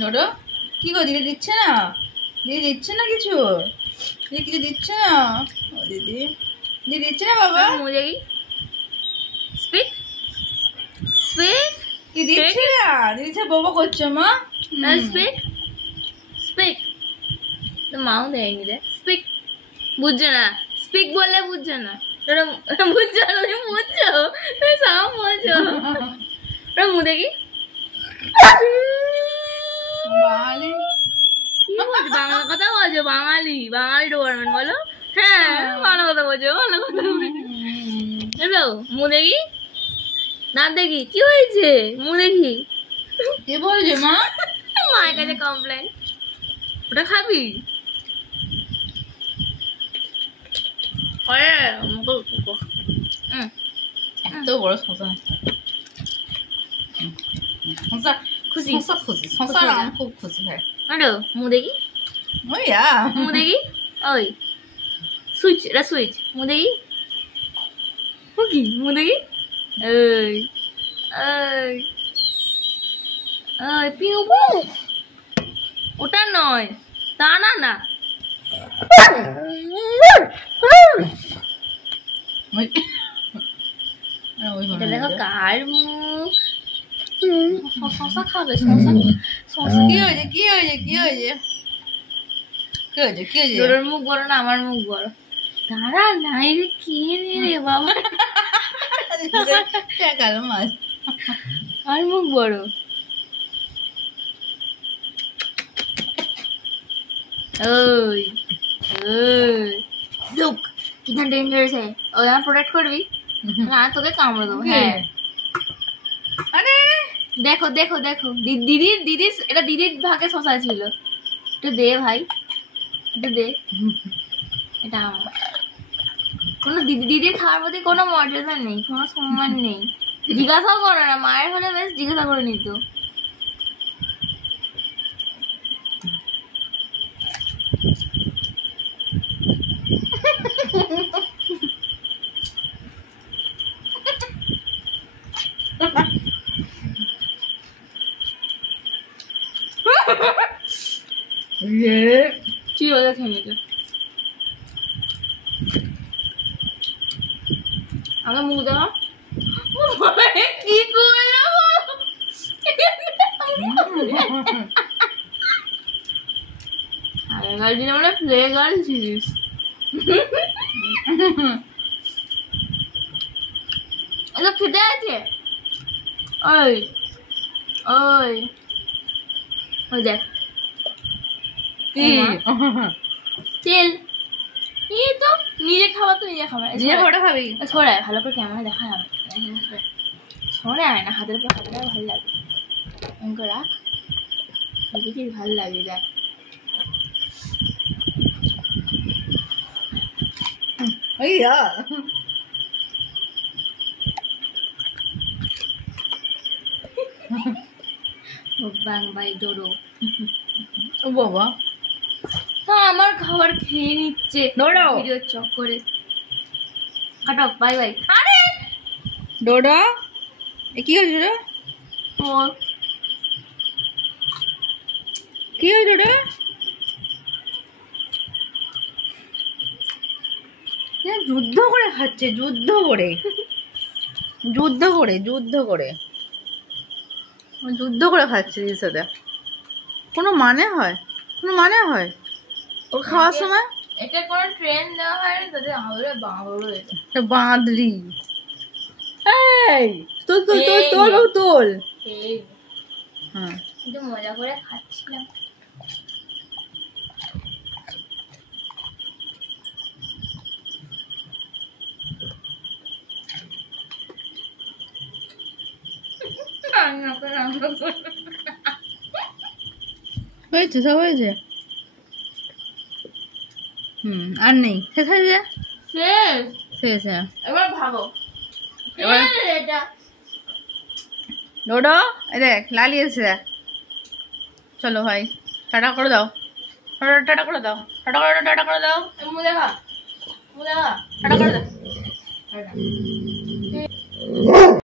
ডোডো কি গো, দিদি দিচ্ছে না? দিদি দিচ্ছে না কিছু? দিদি কিছু দিচ্ছে না? ও দিদি, দিদি দিচ্ছে না বাবা? মুঝে স্পিক স্পিক কি দিচ্ছে না? দিদি সব বোবো করছো মা। স্পিক স্পিক তো মাও দেয়নি রে। স্পিক বুঝছো না? স্পিক বললে বুঝছো না? বুঝছো না? তুমি বুঝছো? তুমি সব বলছো। ওরা মুখ দেখি বাঙালি কি বলছো? বাংলা কথা বলছো? বাঙালি বাঙালি ডোবারম্যান বলো। হ্যাঁ ভালো কথা বলছো, ভালো কথা বলছো। হ্যালো মুখ দেখি, দাঁত দেখি, কি হয়েছে? মুখ দেখি। কে বলছে মা? মায়ের কাছে কমপ্লেন। ওটা খাবি? এত বড় শশা, শশা খুশি, শশা খুশি, শশা আম খুব খুশি হয়। আরে মুখ দেখি, ওইয়া মুখ দেখি। ওই সুইচ, এটা সুইচ। মুখ দেখি, ও কি? মুখ দেখি। ওই ওই ওই পিউ পিউ। ওটা নয়, তা না না। এটা দেখো কার মুখ। শশা খাবে? শশা শশা কি হয়েছে? কি হয়েছে? কি হয়েছে? কি হয়েছে? কি হয়েছে? তোর মুখ বড় না আমার মুখ বড়? দাঁড়া নাই রে, কে নে রে বাবা? কালো মাছ। আর মুখ বড়। ওই ওই লুক কিतना डेंजरस है। और यहाँ प्रोटेक्ट করবি না, তোকে কামড়ে দেবো। হ্যাঁ আরে দেখো দেখো দেখো, দিদির এটা দিদির ভাগে শশা ছিল। একটু দে ভাই, একটু দে। এটা আমার। কোনো দিদির খাওয়ার প্রতি কোনো মর্যাদা নেই, কোনো সম্মান নেই। জিজ্ঞাসাও করো না, মায়ের হলে বেশ জিজ্ঞাসা করে নিত। কি হলো থেমে তো? আমার মুখ দেখা কি করলো? আগেকার দিনে মানে প্লে গার্ল ছিলিস। এটা খেতে আছে। ওই ওই ওই দেখ তেল। এই তো নিজে খাবার তো নিজে খাবার। যে ফটো খাবি ছড়ায় ভালো করে ক্যামেরা দেখা যাবে। ছড়ায় না, হাতের উপর হাতে ভালো লাগে। অঙ্কে রাখ, দেখেছিস ভালো লাগে। দেখ ওইয়া বাং বাই ডোডো। ও বাবা, হ্যাঁ আমার খাবার খেয়ে নিচ্ছে ডোডো। ভিডিও চক্করে। Cut off, bye bye. আরে ডোডো এ কি হয়েছে? ডোডো ও কি হয়েছে? ডোডো যুদ্ধ করে খাচ্ছে, যুদ্ধ করে যুদ্ধ করে যুদ্ধ করে যুদ্ধ করে খাচ্ছে দিদির সাথে। কোনো মানে হয়? কোনো মানে হয় ওর খাওয়ার সময়? এটা কোনো ট্রেন দেওয়া হয় না তাদের আহরে বাংলো। এটা বাঁদরি। এই তোল তোল তোল তোল তোল। হ্যাঁ কিন্তু মজা করে খাচ্ছিলাম। হয়েছে, সব হয়েছে। আর নেই, শেষ হয়েছে। শেষ শেষ। এবার ভাবো এবার এটা ডোডো এই দেখ লালি এসে দেখ। চলো ভাই টাটা করে দাও, টাটা করে দাও, টাটা করে দাও, টাটা করে দাও, মুদে খা, মুদে খা, টাটা করে দাও।